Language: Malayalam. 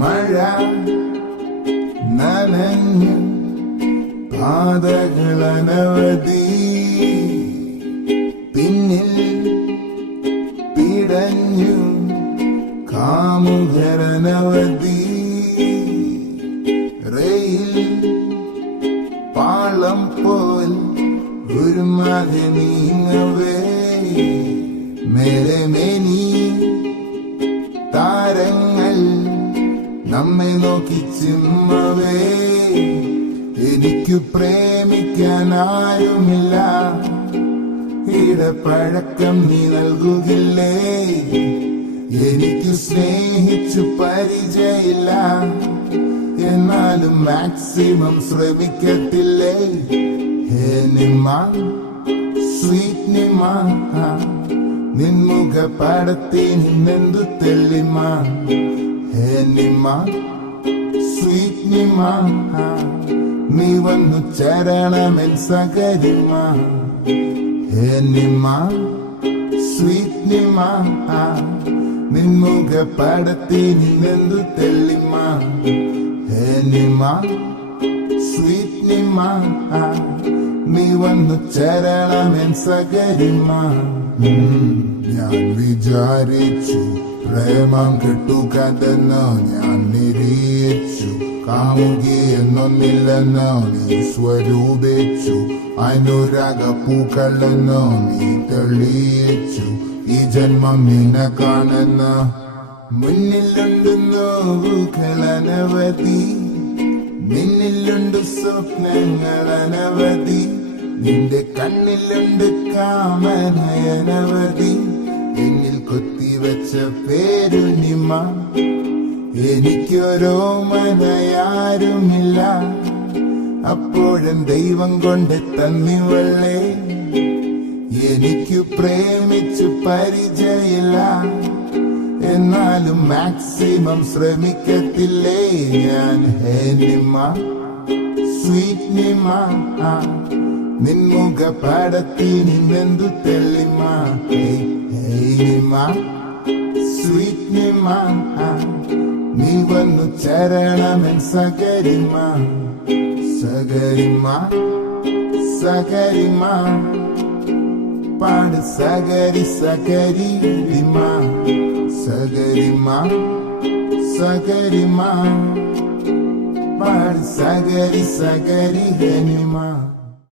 മഴ നനഞ്ഞു പാതകളനവധി, പിന്നിൽ പിടഞ്ഞു കാമുകരനവധി. റെയിൽ പാളം പോൽ ഒരു മത നീങ്ങവേ, മേലെ മേനി താരങ്ങൾ നമ്മെ നോക്കി ചിമ്മവേ. എനിക്ക് പ്രേമിക്കാൻ ആരുമില്ല, ഇടപ്പഴക്കം നീ നൽകുകില്ലേ. എനിക്ക് സ്നേഹിച്ചു പരിചയമില്ല, എന്നാലും മാക്സിമം ശ്രമിക്കത്തില്ലേ. ഹേ നിമ്മ സ്വീറ്റ് നിമ്മ, നിൻമുഖ പാടത്തി നിന്നെന്തു തെളിമ. ഹേ നിമ്മ സ്വീറ്റ് നിമ്മ, നീ വന്നു ചരണമെൻ സകരിമ. ഹേ നിമ്മ സ്വീറ്റ് നിമ്മ, നിൻമുഖ പാടത്തി നിന്നെന്തു തെളിമ. ഹേ നിമ്മ സ്വീറ്റ് നിമ്മ, നീ വന്നു ചരണമെൻ സകരിമ. ഞാൻ വിചാരിച്ചു പ്രേമം കിട്ടുകതെന്നോ, ഞാൻ നിരീക്ഷിച്ചു കാമുകിയെന്നൊന്നില്ലെന്നോ നീ സ്വരൂപിച്ചു. അനുരാഗ പൂക്കളെന്നോ നീ തെളിയിച്ചു. ഈ ജന്മം നിന്നെ കാണുന്ന മുന്നിലുണ്ട് നോവുകളനവധി, നിന്നിലുണ്ട് സ്വപ്നങ്ങളനവധി. നിന്റെ കണ്ണിലുണ്ട് കാമനയനവധി, എന്നിൽ കൊത്തിവെച്ച പേരു നിമ്മ. എനിക്കൊരോ മനയാരുമില്ല, അപ്പോഴും ദൈവം കൊണ്ട് തന്നിവളേ. എനിക്ക് പ്രേമിച്ചു പരിചയമില്ല, എന്നാലും മാക്സിമം ശ്രമിക്കത്തില്ലേ ഞാൻ. ഹേ നിമ്മ സ്വീറ്റ് നിമ്മ, നിൻമുഖ പാടത്തി നിന്നെന്തു തെളിമ. ഹേ നിമ്മ സ്വീറ്റ് നിമ്മ, നീ വന്നു ചരണമെൻ സകരിമ. സകരിമ സകരിമ, പാട് സകരി സകരി രിമ. സകരിമ സകരിമ, പാട് സകരി സകരി ഹനിമ.